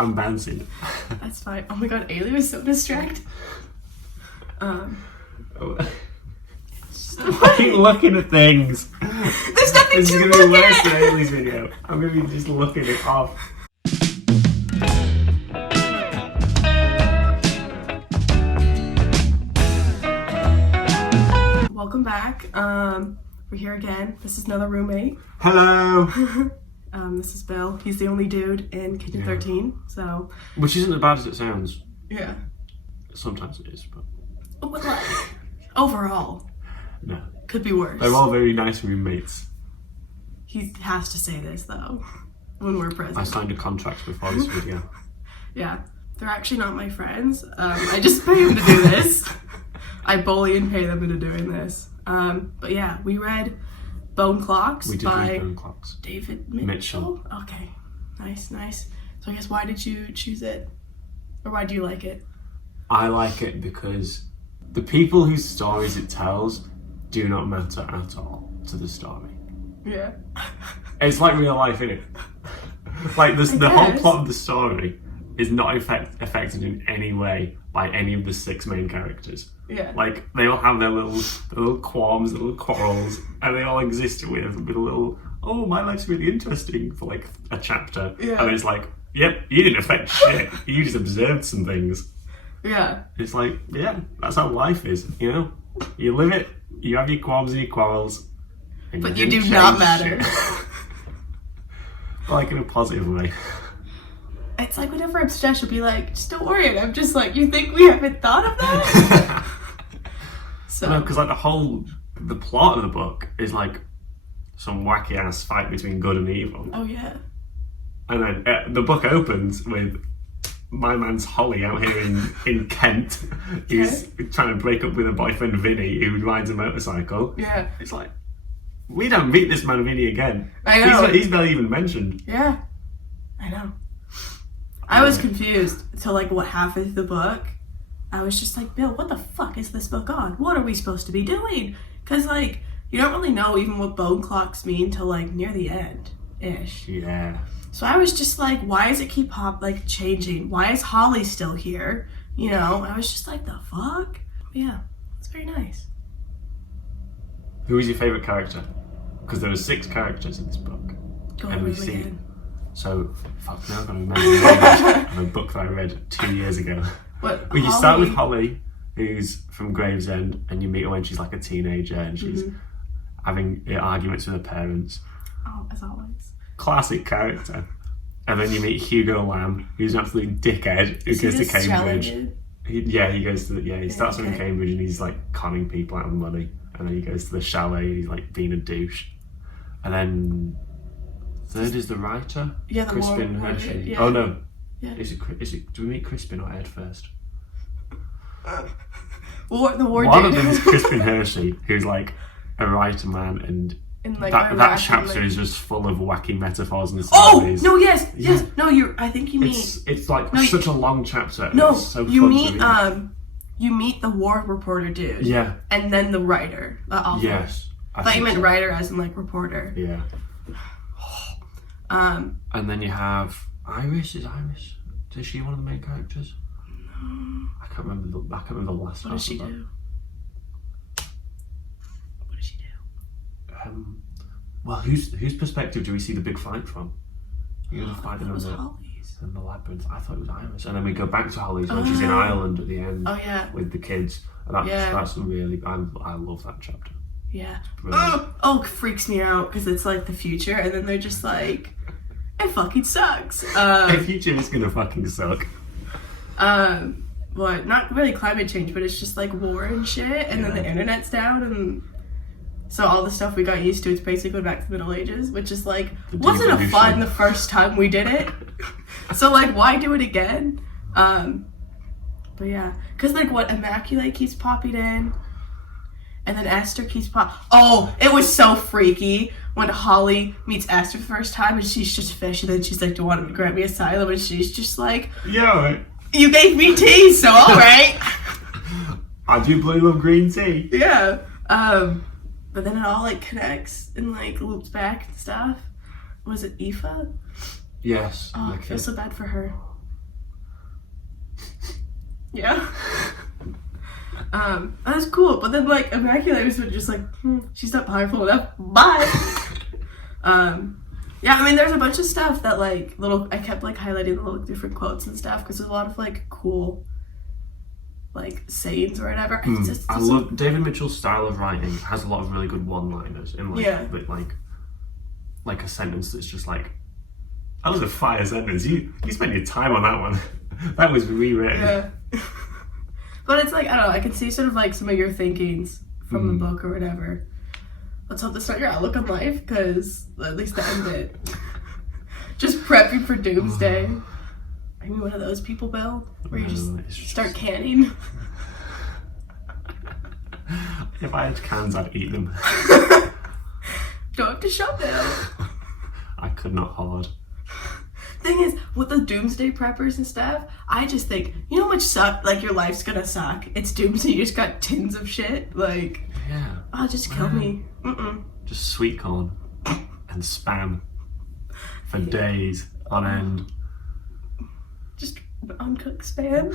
I'm bouncing. That's fine. Oh my god, Ailey was so distracted. I keep looking at things. There's nothing This is to going to be look worse at. than Ailey's video. I'm going to be just looking it off. Welcome back. We're here again. This is another roommate. Hello. This is Bill. He's the only dude in Kitchen 13. So. Which isn't as bad as it sounds. Yeah. Sometimes it is, but. But like, overall. No. Could be worse. They're all very nice roommates. He has to say this though, when we're present. I signed a contract before this video. Yeah. They're actually not my friends. I just pay them to do this. I bully and pay them into doing this. But yeah, we read Bone Clocks by Bone Clocks. David Mitchell. Okay, nice. So I guess why did you choose it? Or why do you like it? I like it because the people whose stories it tells do not matter at all to the story. Yeah. It's like real life, isn't it? Like the whole plot of the story is not affected in any way by any of the 6 main characters. Yeah. Like they all have their little qualms, their little quarrels, and they all exist with a little, oh, my life's really interesting for like a chapter. Yeah. And it's like, yep, you didn't affect shit. You just observed some things. Yeah. It's like, yeah, that's how life is, you know? You live it, you have your qualms and your quarrels. And But you you do didn't not change matter. shit. Like in a positive way. It's like whenever I'm stressed, she'll be like, just don't worry. And I'm just like, you think we haven't thought of that? So. No, because like the plot of the book is like some wacky ass fight between good and evil. Oh yeah. And then the book opens with my man's Holly out here in Kent. He's trying to break up with her boyfriend Vinny, who rides a motorcycle. Yeah. It's like, we don't meet this man Vinny again. I know. He's barely even mentioned. Yeah. I know. I was confused till like what half of the book. I was just like, Bill, what the fuck is this book on? What are we supposed to be doing? Because like, you don't really know even what bone clocks mean till like near the end-ish. Yeah. So I was just like, why does it keep changing? Why is Holly still here? You know, I was just like, the fuck? But yeah, it's very nice. Who is your favourite character? Because there are 6 characters in this book. Go and over we it see. again. So, fuck, now I've got to remember the name of a book that I read 2 years ago. What? Well, you start with Holly, who's from Gravesend, and you meet her when she's like a teenager, and she's having arguments with her parents. Oh, as always. Classic character. And then you meet Hugo Lamb, who's an absolute dickhead, who goes to Cambridge. He goes to he starts in Cambridge, and he's like conning people out of money, and then he goes to the chalet, and he's like being a douche. And then third is the writer, Crispin Hershey. Yeah. Oh no. Yeah. Is it? Do we meet Crispin or Ed first? One of them is Crispin Hershey, who's like a writer man, and like that chapter is just full of wacky metaphors and stories. Oh no! Yes. No, I think you meet. It's like such a long chapter. No, it's so you fun meet to read. You meet the war reporter dude. Yeah. And then the writer. Yes. I thought you meant writer as in like reporter. Yeah. And then you have Iris. Is she one of the main characters? No. I can't remember the last. What does she do? Well, whose perspective do we see the big fight from? You know, the fight in the labyrinth. I thought it was Iris, and then we go back to Holly's when she's in Ireland at the end. Oh yeah. With the kids, and that's really. I love that chapter. Yeah. It freaks me out because it's like the future, and then they're just like, it fucking sucks. The future is gonna fucking suck. What? Not really climate change, but it's just like war and shit, and then the internet's down, and so all the stuff we got used to, it's basically going back to the Middle Ages, which is like, wasn't a fun the first time we did it. So like, why do it again? But yeah, because like what Immaculate keeps popping in. And then Esther keeps Oh, it was so freaky when Holly meets Esther the first time and she's just fish, and then she's like, do you want to grant me asylum? And she's just like, yeah, you gave me tea, so alright. I do bloody love green tea. Yeah. But then it all like connects and like loops back and stuff. Was it Aoife? Yes. Oh, I feel so bad for her. Yeah. That was cool, but then like Immaculatus would just like, she's not powerful enough. Bye. Yeah, I mean, there's a bunch of stuff that like I kept like highlighting the little different quotes and stuff because there's a lot of like cool like sayings or whatever. I love David Mitchell's style of writing. Has a lot of really good one-liners in like but like a sentence that's just like, that was a fire sentence. You spent your time on that one. That was rewritten. Yeah. But it's like, I don't know, I can see sort of like some of your thinkings from the book or whatever. Let's hope that's not your outlook on life, because at least the end bit. Just prepping for doomsday. Are you one of those people, Bill? Where you just start canning? If I had cans, I'd eat them. Don't have to shove them. I could not hoard. Thing is, with the doomsday preppers and stuff, I just think, you know how much suck, like your life's gonna suck. It's doomsday, you just got tins of shit. Like, yeah. Oh, just kill me. Just sweet corn and spam for days on end. Just uncooked spam.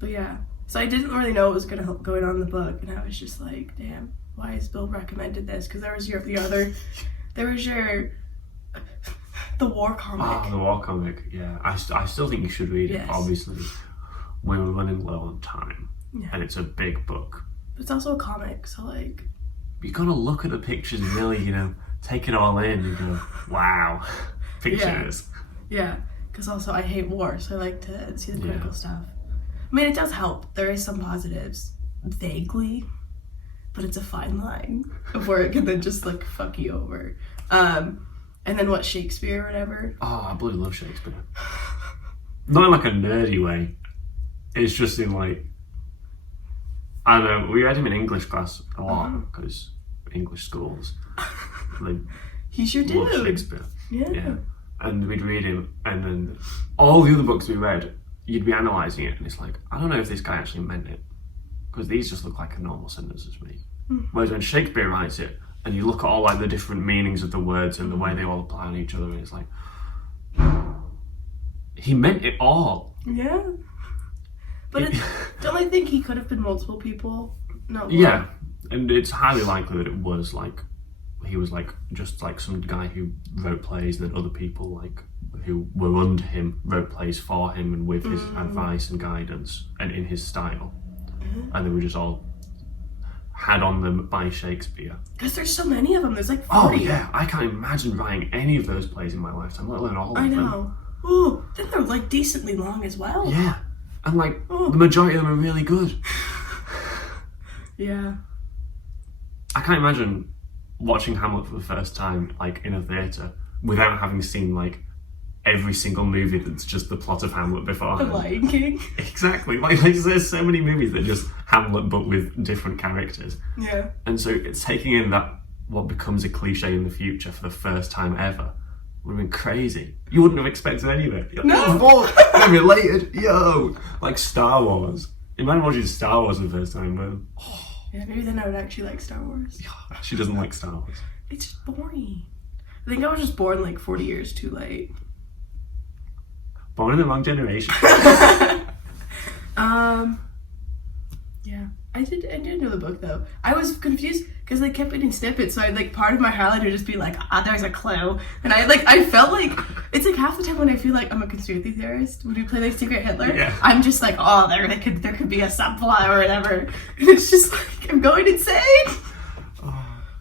But yeah. So I didn't really know what was going on in the book, and I was just like, damn. Why has Bill recommended this? Because there was the war comic. Oh, the war comic, yeah. I still think you should read it, obviously. We were running low on time. Yeah. And it's a big book. But it's also a comic, so like... You gotta look at the pictures and really, take it all in and go, wow, pictures. Yeah, because also I hate war, so I like to see the critical stuff. I mean, it does help. There is some positives, vaguely. But it's a fine line of where it can then just like fuck you over. And then what, Shakespeare or whatever? Oh, I bloody love Shakespeare. Not in like a nerdy way. It's just in like, I don't know, we read him in English class a lot because English schools. He's your dude. Love Shakespeare. Yeah. And we'd read him, and then all the other books we read, you'd be analysing it, and it's like, I don't know if this guy actually meant it. Because these just look like a normal sentence to me. Whereas when Shakespeare writes it, and you look at all like the different meanings of the words and the way they all apply on each other, and it's like, he meant it all. Yeah. But don't I think he could have been multiple people? No. Yeah, and it's highly likely that it was like, he was like just like some guy who wrote plays, and then other people like who were under him wrote plays for him and with his advice and guidance and in his style. And they were just all had on them by Shakespeare. Because there's so many of them. There's like 40. Oh yeah, I can't imagine writing any of those plays in my lifetime, let alone all of them. I know. Oh, then they're like decently long as well. Yeah, and like the majority of them are really good. Yeah. I can't imagine watching Hamlet for the first time, like in a theatre, without having seen like every single movie that's just the plot of Hamlet beforehand. The Lion King. Exactly. Like there's so many movies that are just Hamlet but with different characters. Yeah. And so it's taking in that what becomes a cliche in the future for the first time ever would have been crazy. You wouldn't have expected any of it. No. They're related. Yo. Like Star Wars. Imagine watching Star Wars for the first time, man. Yeah, maybe then I would actually like Star Wars. She doesn't like Star Wars. It's just boring. I think I was just born like 40 years too late. Born in the wrong generation. Yeah. I did know the book though. I was confused because they kept getting snippets, so like part of my highlight would just be like, there's a clue. And I felt like it's like half the time when I feel like I'm a conspiracy theorist when we play like Secret Hitler, I'm just like, there could be a subplot or whatever. And it's just like I'm going insane.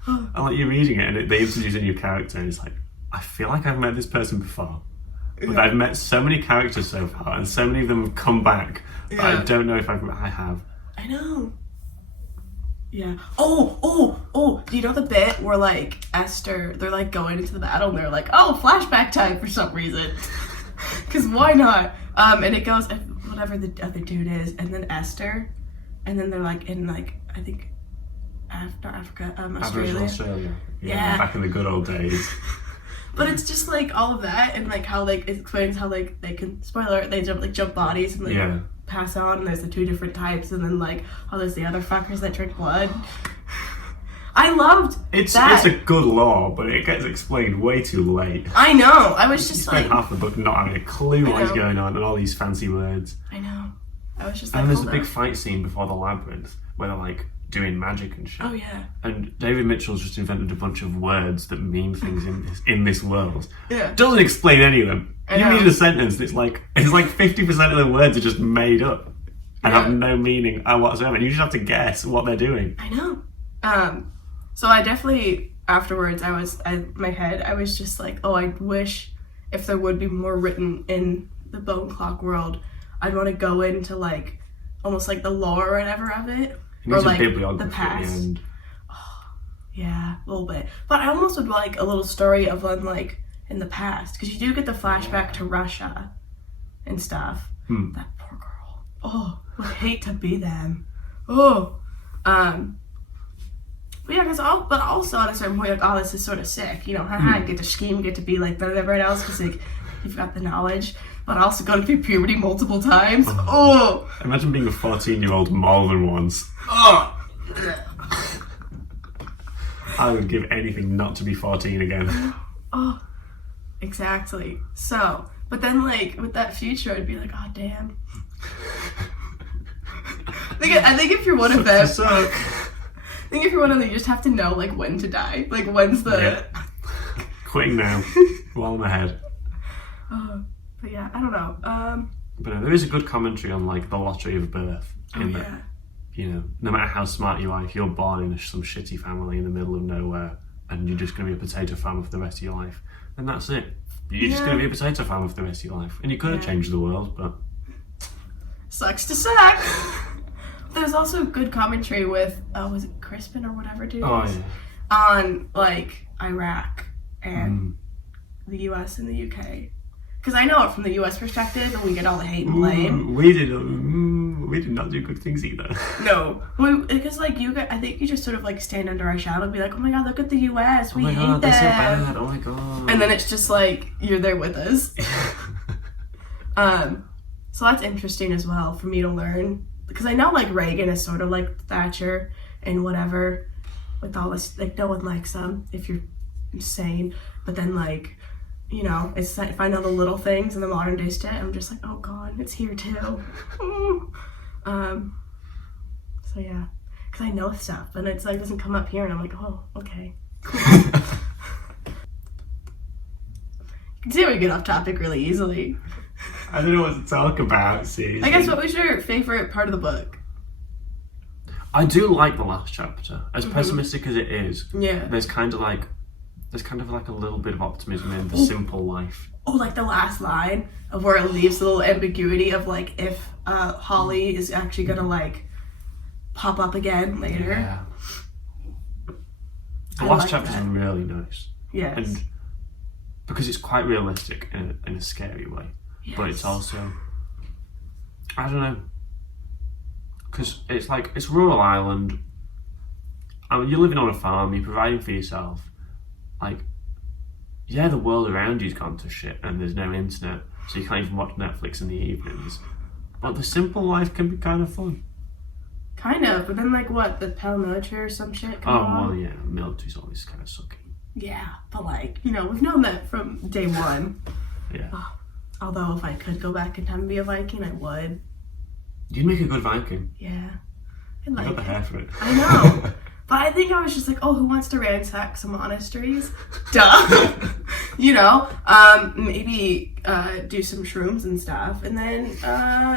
I like you reading it and they introduce a new character and it's like, I feel like I've met this person before. But I've met so many characters so far and so many of them have come back that I don't know if I have. I know. Yeah. Oh, do you know the bit where like Esther, they're like going into the battle and they're like, flashback time for some reason. Because why not? And it goes, whatever the other dude is, and then Esther, and then they're like in like, I think, not Africa, Australia. Yeah. Back in the good old days. But it's just like all of that and like how like it explains how like they can, spoiler, they jump bodies and like pass on, and there's the two different types, and then like there's the other fuckers that drink blood. I loved it's that. It's a good lore, but it gets explained way too late. I know. I was just you spend half the book not having a clue what's going on and all these fancy words. I know. I was just like, and there's the big fight scene before the labyrinth where they're like doing magic and shit. Oh yeah. And David Mitchell's just invented a bunch of words that mean things in this world. Yeah. Doesn't explain any of them. You read a sentence and it's like 50% of the words are just made up and have no meaning whatsoever. And you just have to guess what they're doing. I know. So I definitely afterwards I was just like, oh, I wish if there would be more written in the Bone Clock world. I'd want to go into like almost like the lore or whatever of it. Or like the past. Oh, yeah, a little bit. But I almost would like a little story of them like in the past. Because you do get the flashback to Russia and stuff. That poor girl. Oh, would hate to be them. Oh. But yeah, but also at a certain point, like, oh, this is sort of sick. You know, haha, get to scheme, get to be like everyone else because like you've got the knowledge. But also gone through puberty multiple times. Oh! Imagine being a 14-year-old more than once. Oh! I would give anything not to be 14 again. Oh, exactly. So, but then like with that future, I'd be like, oh damn. I think if you're one of them, you just have to know like when to die. Like when's the. Yeah. Quitting now, while I'm ahead. But yeah, I don't know. But no, there is a good commentary on like the lottery of birth. That, you know, no matter how smart you are, if you're born in some shitty family in the middle of nowhere and you're just going to be a potato farmer for the rest of your life, then that's it. You're just going to be a potato farmer for the rest of your life. And you could have changed the world, but... Sucks to suck! There's also good commentary with, was it Crispin or whatever dude? Oh, yeah. On, like, Iraq and the US and the UK. Because I know it from the US perspective, and we get all the hate and blame. We did not do good things either. No. Because, like, I think you just sort of, like, stand under our shadow and be like, oh my god, look at the US, we hate them. They're so bad, oh my god. And then it's just like, you're there with us. So that's interesting as well for me to learn. Because I know, like, Reagan is sort of like Thatcher and whatever, with all this, like, no one likes them if you're insane. But then, like, you know, it's like if I know the little things in the modern day state, I'm just like, oh god, it's here too. So yeah, because I know stuff, and it's like doesn't come up here, and I'm like, oh, okay, cool. You can see we get off topic really easily. I don't know what to talk about, seriously. I guess what was your favorite part of the book? I do like the last chapter, as pessimistic as it is. Yeah, there's kind of like a little bit of optimism in the simple life. Oh, like the last line of where it leaves a little ambiguity of like if Holly is actually gonna like pop up again later. Yeah. The last chapter is really nice. Yes. And because it's quite realistic in a scary way. Yes. But it's also, I don't know, because it's like, it's rural Ireland. I mean, you're living on a farm, you're providing for yourself. Like, yeah, the world around you's gone to shit and there's no internet, so you can't even watch Netflix in the evenings. But the simple life can be kind of fun. Kind of, but then like what, the paramilitary or some shit come on? Well, yeah, military's always kind of sucky. Yeah, but like, you know, we've known that from day one. Yeah. Although if I could go back in time and be a Viking, I would. You'd make a good Viking. Yeah. I got the hair for it. I know. But I think I was just like, oh, who wants to ransack some monasteries? Duh. You know, maybe do some shrooms and stuff. And then,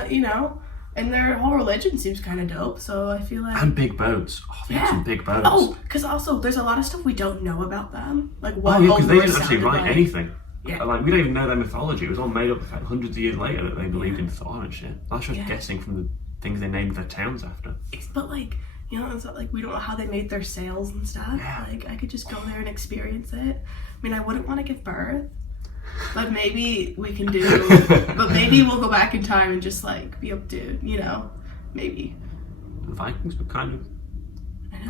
you know, and their whole religion seems kind of dope. So I feel like... And big boats. Oh, they have some big boats. Oh, because also there's a lot of stuff we don't know about them. Like what because they didn't actually write anything. Yeah. Like, we don't even know their mythology. It was all made up hundreds of years later that they believed in Thor and shit. That's just guessing from the things they named their towns after. But like... You know, it's not like we don't know how they made their sails and stuff. Yeah. Like, I could just go there and experience it. I mean, I wouldn't want to give birth, but maybe we can do. But maybe we'll go back in time and just like be able to, you know, maybe. The Vikings were kind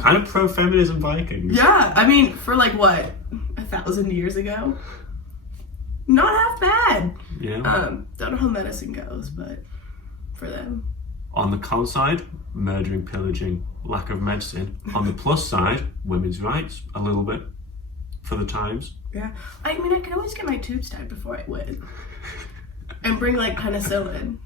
of pro-feminism Vikings. Yeah, I mean, for like what, 1,000 years ago, not half bad. Yeah. Don't know how medicine goes, but for them. On the con side, murdering, pillaging, lack of medicine. On the plus side, women's rights, a little bit, for the times. Yeah. I mean, I can always get my tubes tied before I win. And bring, like, penicillin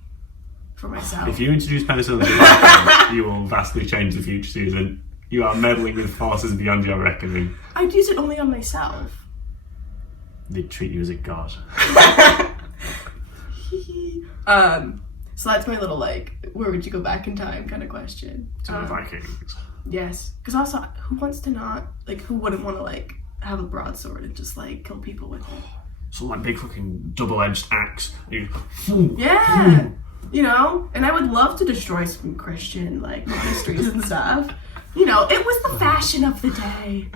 for myself. If you introduce penicillin to your you will vastly change the future, Susan. You are meddling with forces beyond your reckoning. I'd use it only on myself. They'd treat you as a god. So that's my little, like, where would you go back in time kind of question. To the Vikings. Yes. Because also, who wants to not, like, who wouldn't want to, like, have a broadsword and just, like, kill people with it? Some, like, big fucking double-edged axe. Yeah! You know? And I would love to destroy some Christian, like, monasteries and stuff. You know, it was the fashion of the day.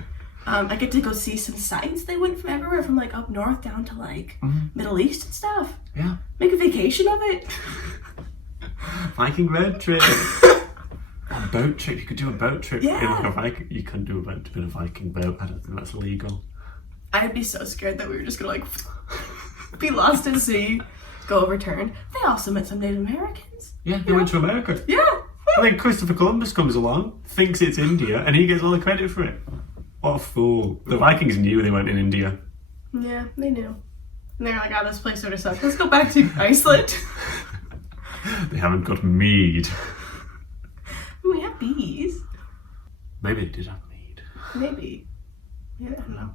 I get to go see some sites. They went from everywhere, from, like, up north down to, like, Middle East and stuff. Yeah. Make a vacation of it. Viking road trip. A boat trip. You could do a boat trip in like a Viking. You couldn't do a boat trip in a Viking boat. I don't think that's legal. I'd be so scared that we were just gonna like be lost at sea, go overturned. They also met some Native Americans. Yeah, they went to America. Yeah. I think Christopher Columbus comes along, thinks it's India, and he gets all the credit for it. What a fool. The Vikings knew they weren't in India. Yeah, they knew. And they were like, this place sort of sucks. Let's go back to Iceland. They haven't got mead. We have bees. Maybe they did have mead. Maybe. Yeah,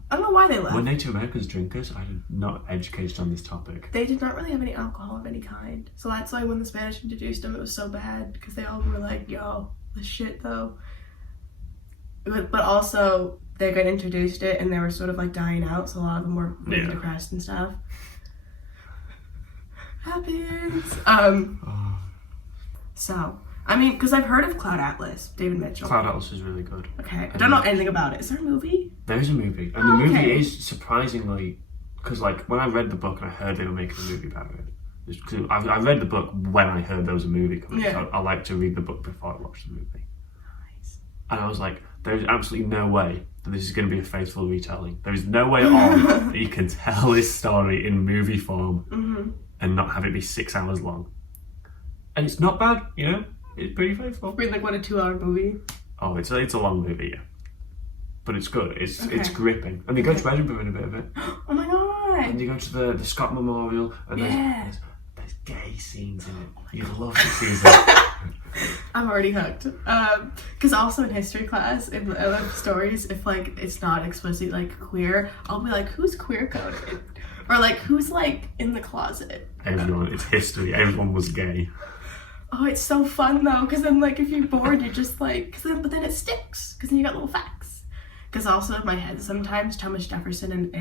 I don't know why they left. Were Native Americans drinkers? I'm not educated on this topic. They did not really have any alcohol of any kind. So that's why when the Spanish introduced them, it was so bad. Because they all were like, yo, this shit though. But also, they got introduced it and they were sort of like dying out. So a lot of them were really depressed and stuff. Happens. So, I mean, because I've heard of Cloud Atlas, David Mitchell. Cloud Atlas is really good. Okay, I don't know anything about it. Is there a movie? There is a movie. And the movie is surprisingly, because like when I read the book and I heard they were making a movie about it, because I read the book when I heard there was a movie coming. Yeah. So I like to read the book before I watch the movie. Nice. And I was like, there's absolutely no way that this is going to be a faithful retelling. There is no way on that you can tell this story in movie form and not have it be 6 hours long. And it's not bad, you know? It's pretty faithful. Read like, what, a 2-hour movie? Oh, it's a long movie, yeah. But it's good. It's gripping. And they go to Edinburgh in a bit of it. Oh my god! And you go to the Scott Memorial, and there's gay scenes in it. You love it, Susan. I'm already hooked. Because also in history class, in other stories, if like it's not explicitly like queer, I'll be like, who's queer coded? Or like, who's like in the closet? Everyone. It's history. Everyone was gay. Oh, it's so fun though, because then like if you're bored, you're just like, but then it sticks, because then you got little facts. Because also in my head, sometimes Thomas Jefferson and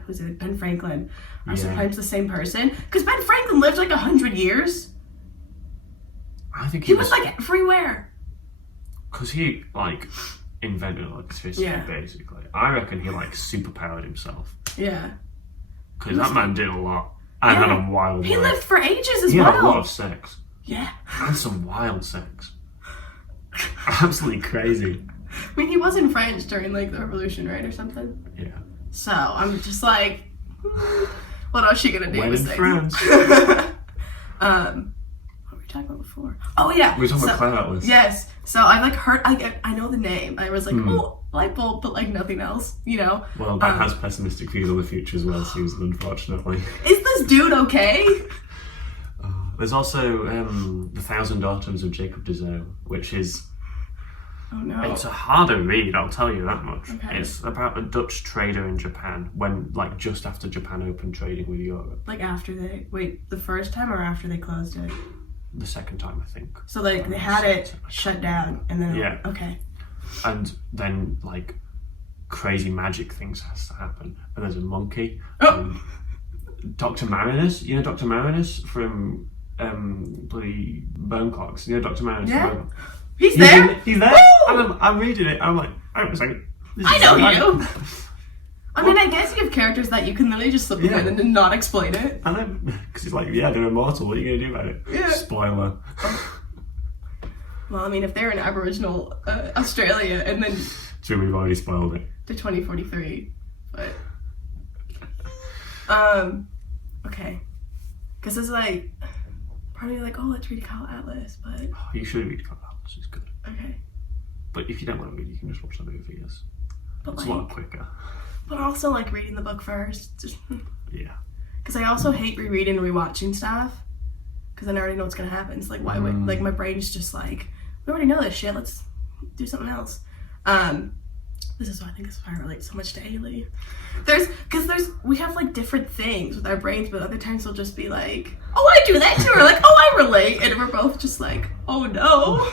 who's it, Ben Franklin are sometimes the same person. Because Ben Franklin lived like 100 years. I think he was like everywhere. Because he like invented electricity basically. I reckon he like superpowered himself. Yeah. Because that man did a lot. And had a wild life. He lived for ages as well. He had a lot of sex. Yeah. And some wild sex. Absolutely crazy. I mean, he was in France during like the Revolution, right, or something? Yeah. So I'm just like, what else she gonna do? When in France. What were we talking about before? Oh yeah. We were talking about Cloud Atlas. Yes. So I like heard. I know the name. I was like, oh, light bulb, but like nothing else, you know. Well, that has pessimistic views on the future as well, Susan. Unfortunately. Is this dude okay? There's also The Thousand Autumns of Jacob Dezoe, which is. Oh no. It's a harder read, I'll tell you that much. Okay. It's about a Dutch trader in Japan when, like, just after Japan opened trading with Europe. Like after the first time or after they closed it? The second time, I think. So like they had it shut down and then okay. And then like crazy magic things has to happen. And there's a monkey. Dr. Marinus, you know Dr. Marinus from bloody Bone Clocks. You know Dr. Marinus from He's there. He's there. I'm reading it. I'm like, wait a second. I know you. I mean, I guess you have characters that you can literally just slip them in and not explain it. And then, because it's like, they're immortal. What are you going to do about it? Yeah. Spoiler. Well, I mean, if they're in Aboriginal Australia and then... So we've already spoiled it. To 2043. But... okay. Because it's like... part of me like, oh, let's read Kyle Atlas, but... Oh, you should read Kyle Atlas, it's good. Okay. But if you don't want to read, you can just watch the movie. It's a lot quicker. But also, like, reading the book first. Just, yeah. Because I also hate rereading and rewatching stuff. Because then I already know what's going to happen. It's like, why would... Like, my brain's just like, we already know this shit. Let's do something else. This is why I think this is why I relate so much to Ailey. We have, like, different things with our brains, but other times they'll just be like, oh, I do that too. Or like, oh, I relate. And we're both just like, oh, no.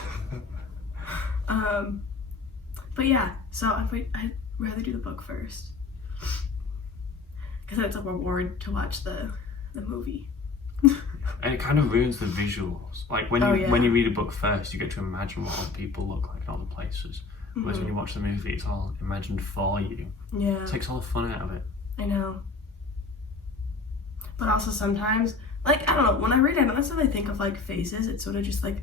But yeah, so I'd rather do the book first. Because it's a reward to watch the movie. And it kind of ruins the visuals. Like when you read a book first, you get to imagine what other people look like in other places. Whereas when you watch the movie, it's all imagined for you. Yeah. It takes all the fun out of it. I know. But also sometimes, like, I don't know, when I read it, I don't necessarily think of, like, faces. It's sort of just, like,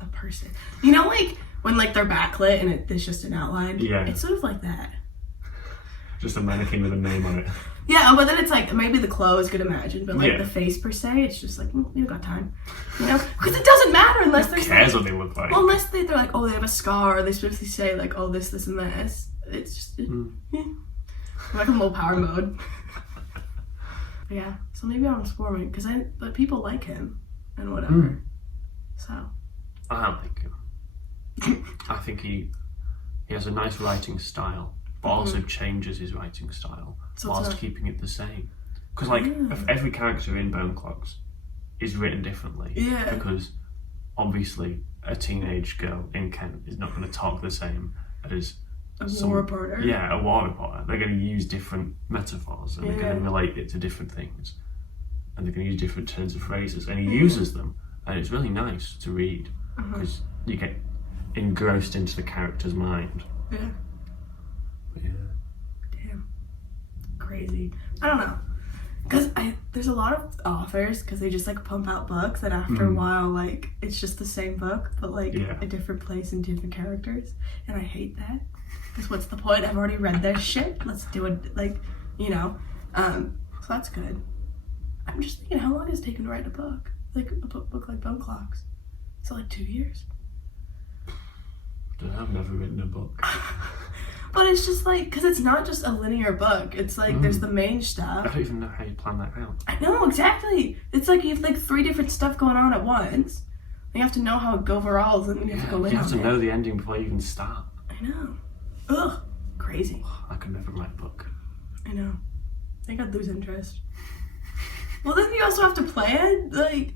a person. You know, like, when, like, they're backlit and it's just an outline? Yeah. It's sort of like that. Just a mannequin with a name on it. Yeah, but then it's like, maybe the clothes could imagine, but like the face per se, it's just like, you've got time. You know? Because it doesn't matter unless Who cares what they look like? Well, unless they're like, oh, they have a scar, or they specifically say like, oh, this, and this. It's just, like a low power mode. But yeah, so maybe I'll explore it, but people like him, and whatever. So. I don't think him. I think he has a nice writing style. But also changes his writing style whilst keeping it the same. Because like every character in Bone Clocks is written differently. Yeah. Because obviously a teenage girl in Kent is not going to talk the same as a war reporter. Yeah, a war reporter. They're going to use different metaphors and they're going to relate it to different things. And they're going to use different turns of phrases. And he uses them. And it's really nice to read because you get engrossed into the character's mind. Yeah. Yeah. Damn. Crazy. I don't know. Because there's a lot of authors, because they just like pump out books, and after a while, like, it's just the same book, but like a different place and different characters. And I hate that. Because what's the point? I've already read their shit. Let's do it, like, you know. So that's good. I'm just thinking, how long has it taken to write a book? Like, a book like Bone Clocks? So like 2 years? I've never written a book. But it's just like, because it's not just a linear book. It's like, there's the main stuff. I don't even know how you plan that out. I know, exactly. It's like you have like 3 different stuff going on at once. You have to know how it overalls, and you have to go in. You have to know the ending before you even start. I know. Ugh. Crazy. I could never write a book. I know. I think I'd lose interest. Well, then you also have to plan. Like,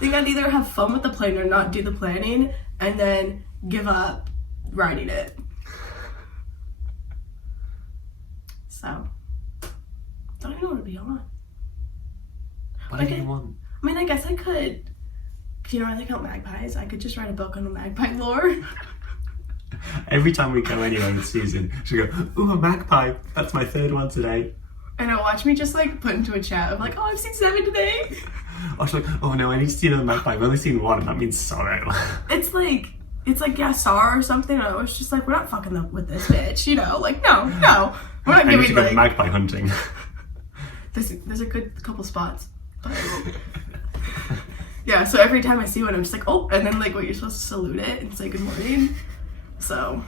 you gotta either have fun with the plan or not do the planning, and then give up writing it. So, don't even want to be on. What do you want? I mean, I guess I could, you know, I think about magpies. I could just write a book on the magpie lore. Every time we go anywhere with Susan, she'll go, ooh, a magpie. That's my 3rd one today. And I'll watch me just like put into a chat of like, oh, I've seen 7 today. Or she's like, oh no, I need to see another magpie. I've only seen 1, and that means sorrow. It's like, yeah, SAR or something. I was just like, we're not fucking with this bitch, you know? Like, no. We're not giving, like... magpie hunting. There's a good couple spots. But... yeah, so every time I see one, I'm just like, oh, and then, like, what, you're supposed to salute it and say good morning. So,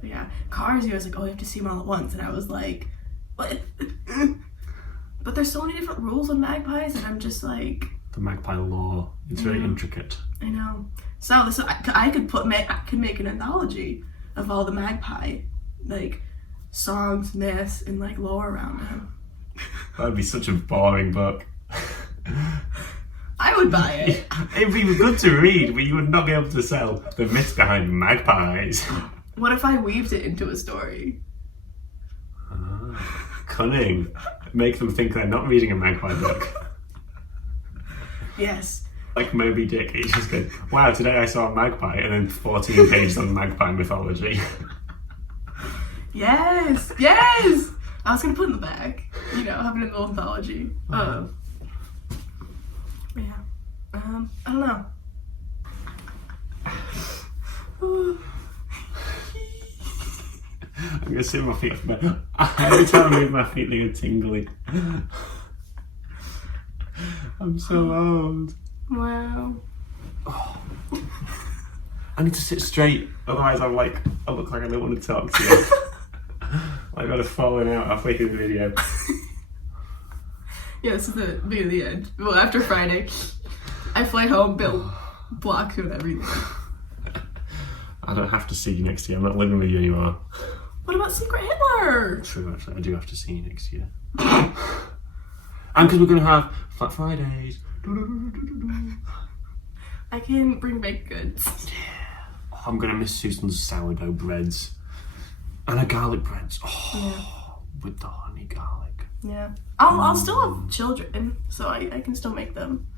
yeah. Cars, he was like, oh, you have to see them all at once. And I was like, what? But there's so many different rules with magpies, and I'm just like... The magpie lore. It's very intricate. I know. So I could make an anthology of all the magpie, like, songs, myths, and like lore around him. That would be such a boring book. I would buy it. It'd be good to read, but you would not be able to sell the myths behind magpies. What if I weaved it into a story? Cunning. Make them think they're not reading a magpie book. Yes. Like Moby Dick, he just goes, wow, today I saw a magpie, and then 14 pages on magpie mythology. Yes! I was gonna put it in the back, you know, have it in the mythology. Yeah. I don't know. I'm gonna sit on my feet for a minute. Every time I move my feet, they get tingly. I'm so old. Wow. Oh. I need to sit straight, otherwise I look like I don't want to talk to you. I got a falling out halfway through the video. Yeah, this is the beginning of the end. Well, after Friday, I fly home, Bill blocks me with everything. I don't have to see you next year. I'm not living with you anymore. What about Secret Hitler? True, actually. I do have to see you next year. And because we're going to have Flat Fridays. I can bring baked goods. Yeah. Oh, I'm going to miss Susan's sourdough breads. And her garlic breads. Oh, yeah. With the honey garlic. Yeah. I'll still have children, so I can still make them.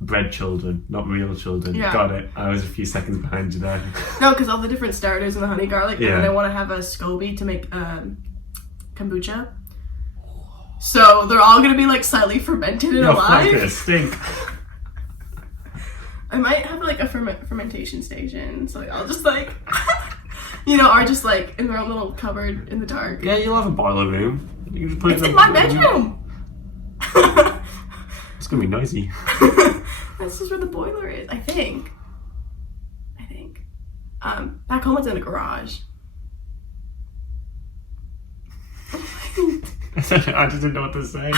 Bread children, not real children. Yeah. Got it. I was a few seconds behind you there. No, because all the different starters and the honey garlic, yeah. And then I want to have a SCOBY to make kombucha. So they're all going to be like slightly fermented and alive. Your gonna stink. I might have like a fermentation station, so I'll just like, or just like in their own little cupboard in the dark. Yeah, you'll have a boiler room. You can just put it's in my bedroom. It's gonna be noisy. This is where the boiler is, I think. Back home it's in the garage. I just didn't know what to say.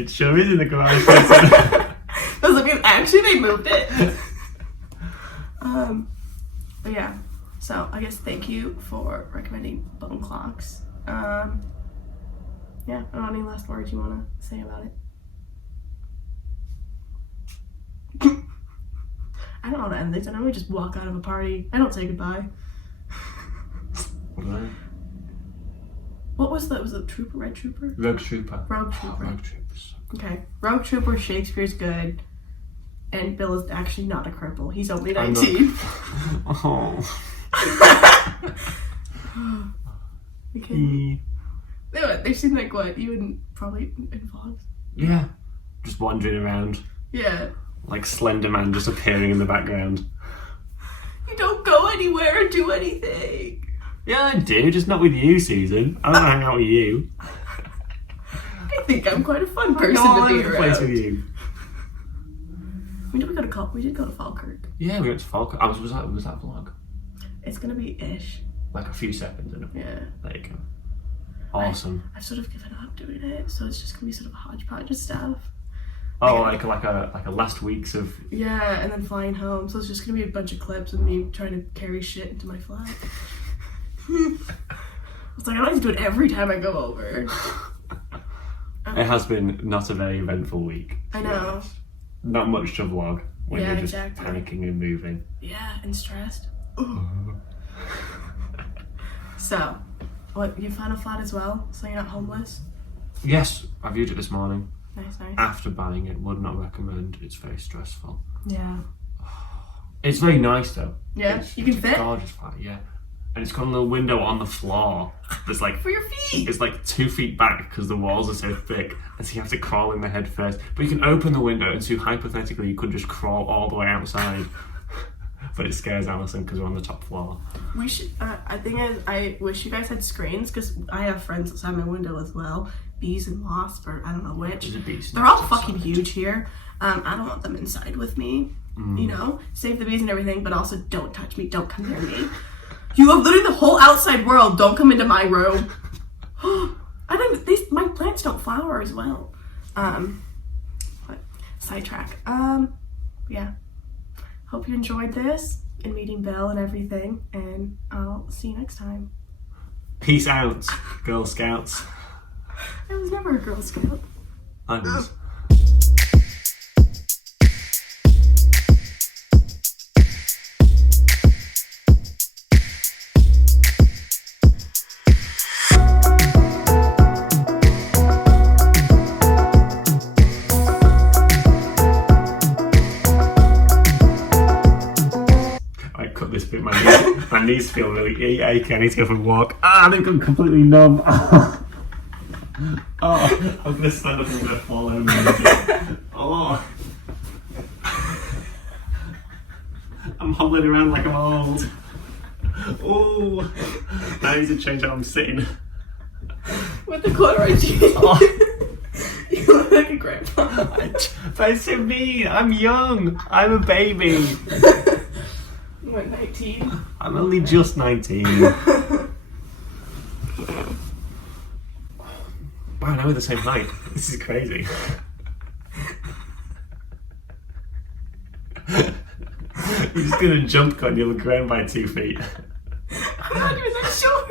It sure is in the garage. Does it mean actually they moved it? But yeah, so I guess thank you for recommending bone clocks. Yeah, I don't know any last words you want to say about it. I don't know how to end this. I normally just walk out of a party. I don't say goodbye. What was that? Was it Trooper? Red Trooper? Rogue Trooper. Rogue Trooper. Rogue Troopers. Okay. Rogue Trooper, Shakespeare's good. And Bill is actually not a cripple. He's only 19. Oh. Okay. They seem like what? You would probably in vlogs? Yeah. Just wandering around. Yeah. Like Slender Man just appearing in the background. You don't go anywhere or do anything. Yeah, I do, just not with you, Susan. I don't hang out with you. I think I'm quite a fun person to be around. Place with you. When did we go to We did go to Falkirk. Yeah, we went to Falkirk. Was that vlog? It's gonna be ish. Like a few seconds, isn't it? Yeah. There you go. Awesome. I've sort of given up doing it, so it's just gonna be sort of a hodgepodge of stuff. Oh, like a last week's of... Yeah, and then flying home. So it's just gonna be a bunch of clips of me trying to carry shit into my flat. It's like I don't have to do it every time I go over. It has been not a very eventful week. I know. Not much to vlog when you're just exactly. panicking and moving. Yeah, and stressed. So, what, you found a flat as well? So you're not homeless? Yes, I viewed it this morning. Nice. After buying it, would not recommend. It's very stressful. Yeah. It's very nice though. Yeah, you can fit? Gorgeous flat, yeah. And it's got a little window on the floor that's like... For your feet! It's like 2 feet back because the walls are so thick, and so you have to crawl in the head first. But you can open the window, and so hypothetically you could just crawl all the way outside. But it scares Alison because we're on the top floor. We should... I wish you guys had screens, because I have friends outside my window as well. Bees and wasps, or I don't know which. They're all fucking huge here. I don't want them inside with me. You know? Save the bees and everything, but also don't touch me. Don't come near me. You have literally the whole outside world. Don't come into my room. My plants don't flower as well. But sidetrack. Yeah. Hope you enjoyed this and meeting Bill and everything. And I'll see you next time. Peace out, Girl Scouts. I was never a Girl Scout. I was. My knees feel really achy. I need to go for a walk. I think I'm completely numb. I'm gonna stand up and I'm gonna fall over. I'm hobbling around like I'm old. I need to change how I'm sitting. With the corduroy jeans. look like a grandpa. That's so mean. I'm young. I'm a baby. What, 19? I'm only just 19. Wow, now we're the same height. This is crazy. You're just gonna jump on your ground by 2 feet. I'm not even that short.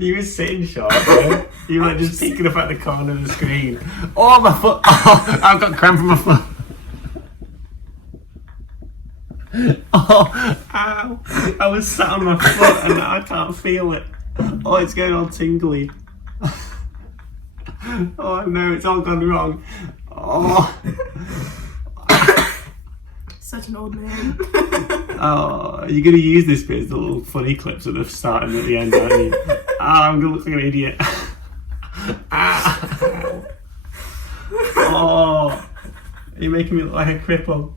You were sitting short, right? You were like just peeking up at the corner of the screen. Oh, my foot! Oh, I've got cramp in my foot. Oh, ow! I was sat on my foot and I can't feel it. Oh, it's going all tingly. Oh no, it's all gone wrong. Oh. Such an old man. Oh, you're going to use this bit as the little funny clips at the start and at the end, aren't you? I'm going to look like an idiot. Oh, you're making me look like a cripple.